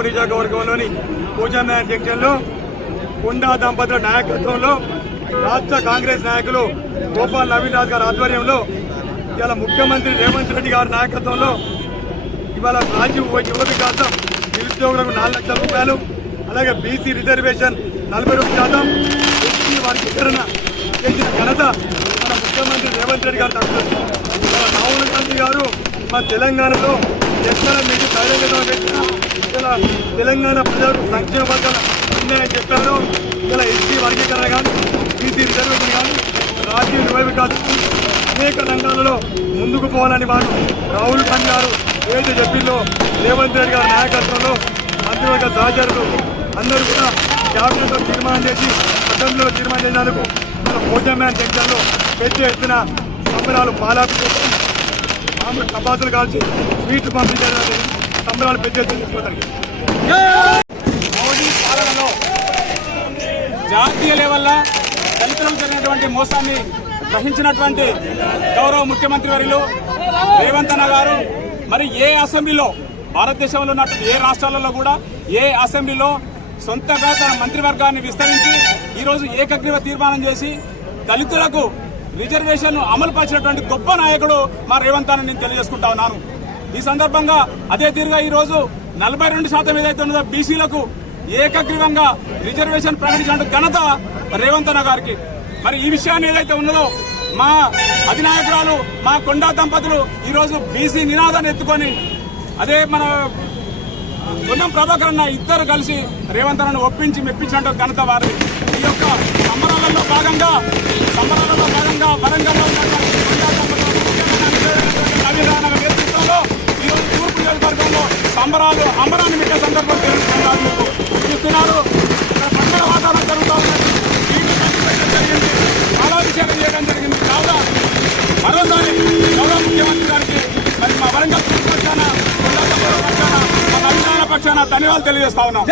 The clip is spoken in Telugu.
తూర్పు నియోజకవర్గంలోని పూజమ్మ జంక్షన్లో కొండా దంపతుల నాయకత్వంలో రాష్ట్ర కాంగ్రెస్ నాయకులు గోపాల్ నవీన్ రాజ్ గారి ఆధ్వర్యంలో ఇవాళ ముఖ్యమంత్రి రేవంత్ రెడ్డి గారి నాయకత్వంలో ఇవాళ రాజీవ్ యువ వికాసం నిరుద్యోగులకు 4 లక్షల రూపాయలు, అలాగే బీసీ రిజర్వేషన్ 41%, ఎస్సీ వర్గీకరణ చేసిన ఘనత మన ముఖ్యమంత్రి రేవంత్ రెడ్డి గారు దక్కుతుంది. రాహుల్ గాంధీ గారు మన తెలంగాణలో ఎక్కడ మీకు బహిరంగంగా పెట్టిన ఇలా తెలంగాణ ప్రజలకు సంక్షేమ వర్గాల అన్యాయం చెప్పారు. ఇలా ఎస్సీ వర్గీకరణ కానీ, బీసీ రిజర్వేషన్ కానీ, రాజీవ్ యువ వికాసం అనేక రంగాలలో ముందుకు పోవాలని వారు రాహుల్ గాంధీ గారు ఏదైతే చెప్పిందో రేవంత్ రెడ్డి గారి నాయకత్వంలో మంత్రివర్గ సహచరులు అందరూ కూడా క్యాబినెట్లో తీర్మానం చేసి అసెంబ్లీలో తీర్మానం చేసినందుకు మన భోజనమ్యాన్ జంక్షన్లో పెద్ద ఎత్తున సంబరాలు పాలాభిషేకం మామూలు టపాసులు కాల్చి స్వీట్లు పంపించడానికి సంబరాలు పెద్ద ఎత్తున తీసుకుపోతారు. మోడీ పాలనలో జాతీయ లెవెల్లో దళితులకు జరిగినటువంటి మోసాన్ని గ్రహించినటువంటి గౌరవ ముఖ్యమంత్రి వర్యులు రేవంత్ అన్న గారు మరి ఏ అసెంబ్లీలో భారతదేశంలో ఉన్నటువంటి ఏ రాష్ట్రాలలో కూడా ఏ అసెంబ్లీలో సొంతగా తన మంత్రివర్గాన్ని విస్తరించి ఈరోజు ఏకగ్రీవ తీర్మానం చేసి దళితులకు రిజర్వేషన్ అమలు పరిచినటువంటి గొప్ప నాయకుడు మా రేవంత్ అని నేను తెలియజేసుకుంటా ఉన్నాను. ఈ సందర్భంగా అదే తీరుగా ఈరోజు 42% ఏదైతే ఉన్నదో బీసీలకు ఏకగ్రీవంగా రిజర్వేషన్ ప్రకటించిన ఘనత రేవంత్ అన్న గారికి. మరి ఈ విషయాన్ని ఏదైతే ఉన్నదో మా అధినాయకురాలు మా కొండా దంపతులు ఈరోజు బీసీ నినాదాన్ని ఎత్తుకొని అదే మన పొన్నం ప్రభాకర్ అన్న ఇద్దరు కలిసి రేవంత్ అన్నను ఒప్పించి మెప్పించినట్టు ఘనత వారి. ఈ యొక్క సంబరాలలో భాగంగా వరంగల్లో ఉన్నటువంటి కొండా దంపతుల నవీన్ రాణ నేతృత్వంలో ఈరోజు తూర్పు నియోజకవర్గంలో సంబరాలు అంబరాన్ని పెట్టే సందర్భం చూస్తున్నారు. పండుగ వాతావరణం జరుగుతూ ఉన్నది. జరిగింది, పాలాభిషేకం చేయడం జరిగింది. కావున మరోసారి గౌరవ ముఖ్యమంత్రి గారికి మరి మా వరంగల్ పక్షాన, కొండా దంపతుల పక్షాన, మా నవీన్ పక్షాన ధన్యవాదాలు తెలియజేస్తా ఉన్నాం.